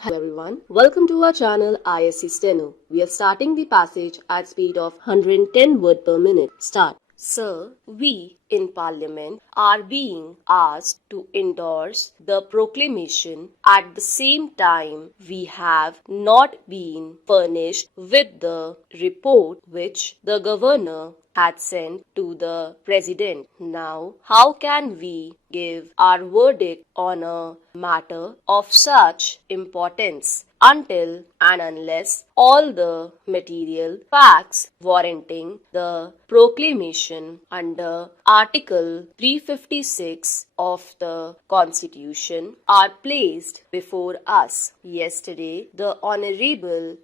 Hello everyone, welcome to our channel Isc Steno. We are starting the passage at speed of 110 words per minute. Start. Sir, we in Parliament are being asked to endorse the proclamation. At the same time, we have not been furnished with the report which the Governor had sent to the President. Now, how can we give our verdict on a matter of such importance until and unless all the material facts warranting the proclamation under Article 356 of the Constitution are placed before us? Yesterday, the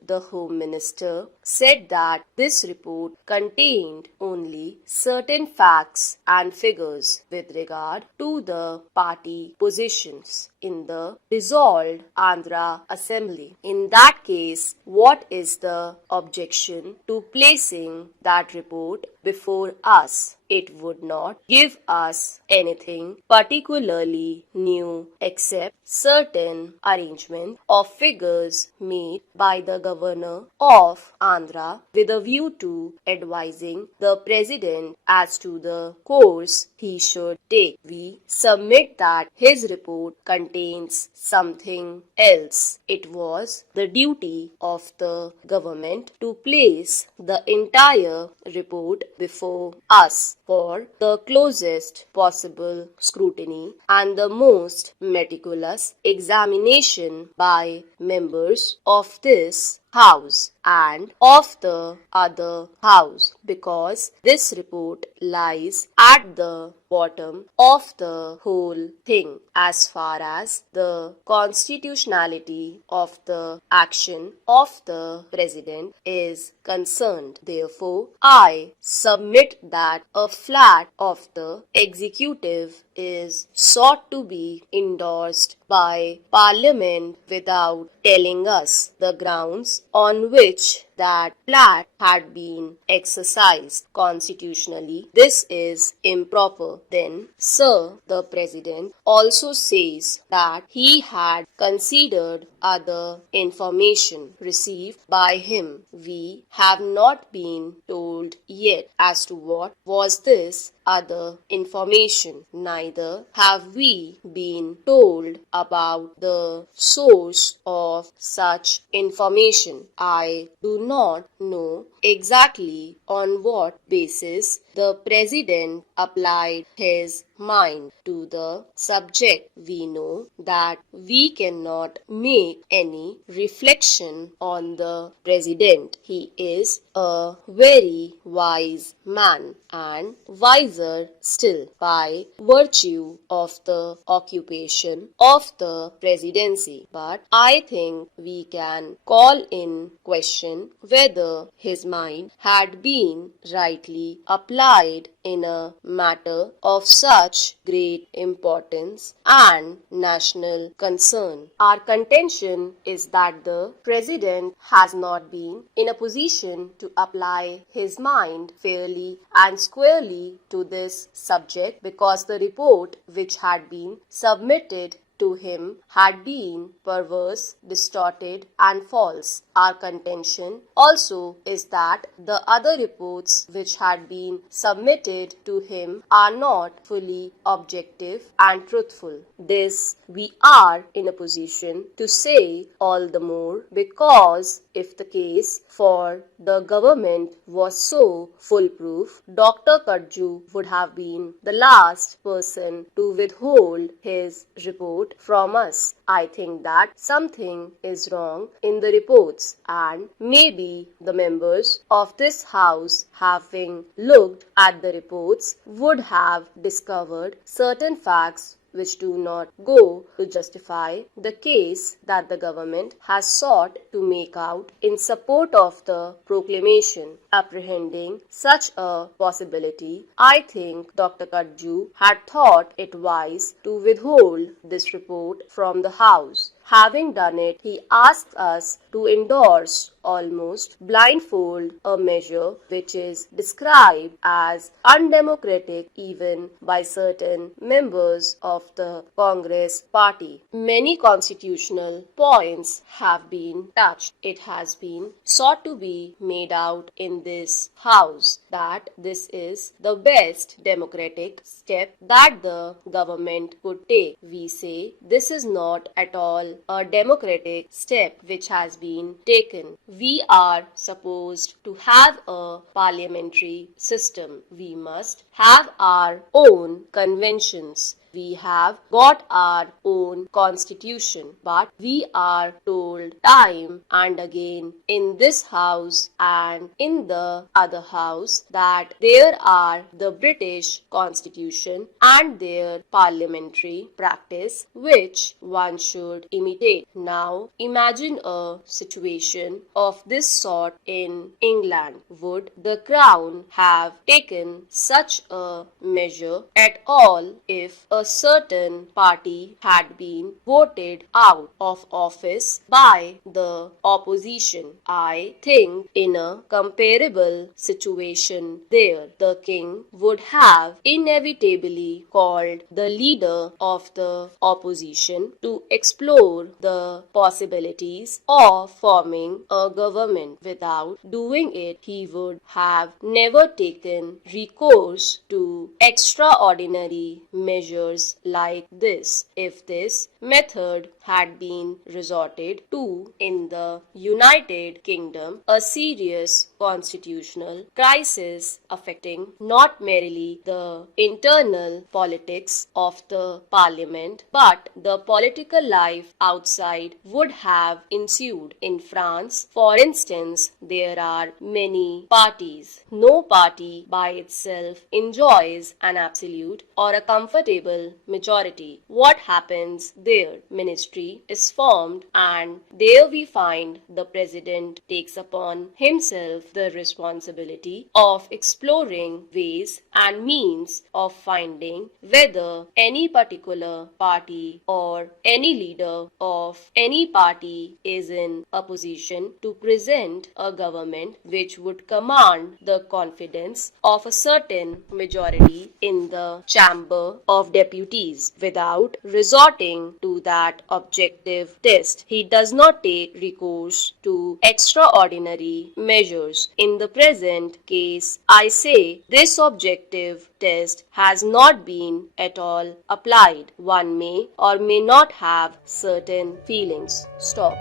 the Home Minister said that this report contained only certain facts and figures with regard to the party positions in the dissolved Andhra Assembly. In that case, what is the objection to placing that report before us? It would not give us anything particularly new except certain arrangement of figures made by the Governor of Andhra with a view to advising the President as to the course he should take. We submit that his report contains something else. It was the duty of the government to place the entire report before us for the closest possible scrutiny and the most meticulous examination by members of this House and of the other House, because this report lies at the bottom of the whole thing as far as the constitutionality of the action of the President is concerned. Therefore, I submit that a flat of the executive is sought to be endorsed by Parliament without telling us the grounds on which that plat had been exercised constitutionally. This is improper. Then, Sir, the President also says that he had considered other information received by him. We have not been told yet as to what was this other information. Neither have we been told about the source of such information. I do not know exactly on what basis the President applied his mind to the subject. We know that we cannot make any reflection on the President. He is a very wise man, and wiser still by virtue of the occupation of the presidency. But I think we can call in question whether his mind had been rightly applied in a matter of such great importance and national concern. Our contention is that the President has not been in a position to apply his mind fairly and squarely to this subject, because the report which had been submitted to him had been perverse, distorted, and false. Our contention also is that the other reports which had been submitted to him are not fully objective and truthful. This we are in a position to say all the more because if the case for the government was so foolproof, Dr. Kadju would have been the last person to withhold his report from us. I think that something is wrong in the reports, and maybe the members of this House, having looked at the reports, would have discovered certain facts which do not go to justify the case that the government has sought to make out in support of the proclamation. Apprehending such a possibility, I think Dr. Kadju had thought it wise to withhold this report from the House. Having done it, he asks us to endorse almost blindfold a measure which is described as undemocratic even by certain members of the Congress party. Many constitutional points have been touched. It has been sought to be made out in this House that this is the best democratic step that the government could take. We say this is not at all a democratic step which has been taken. We are supposed to have a parliamentary system. We must have our own conventions. We have got our own constitution, but we are told time and again in this house and in the other house that there are the British constitution and their parliamentary practice which one should imitate. Now imagine a situation of this sort in England. Would the Crown have taken such a measure at all if a certain party had been voted out of office by the opposition? I think in a comparable situation there, the king would have inevitably called the leader of the opposition to explore the possibilities of forming a government. Without doing it, he would have never taken recourse to extraordinary measures like this. If this method had been resorted to in the United Kingdom, a serious constitutional crisis affecting not merely the internal politics of the parliament but the political life outside would have ensued. In France, for instance, there are many parties. No party by itself enjoys an absolute or a comfortable majority. What happens there? Ministry is formed and there we find the president takes upon himself the responsibility of exploring ways and means of finding whether any particular party or any leader of any party is in a position to present a government which would command the confidence of a certain majority in the Chamber of Deputies. Without resorting to that objective test, he does not take recourse to extraordinary measures. In the present case, I say this objective test has not been at all applied. One may or may not have certain feelings. Stop.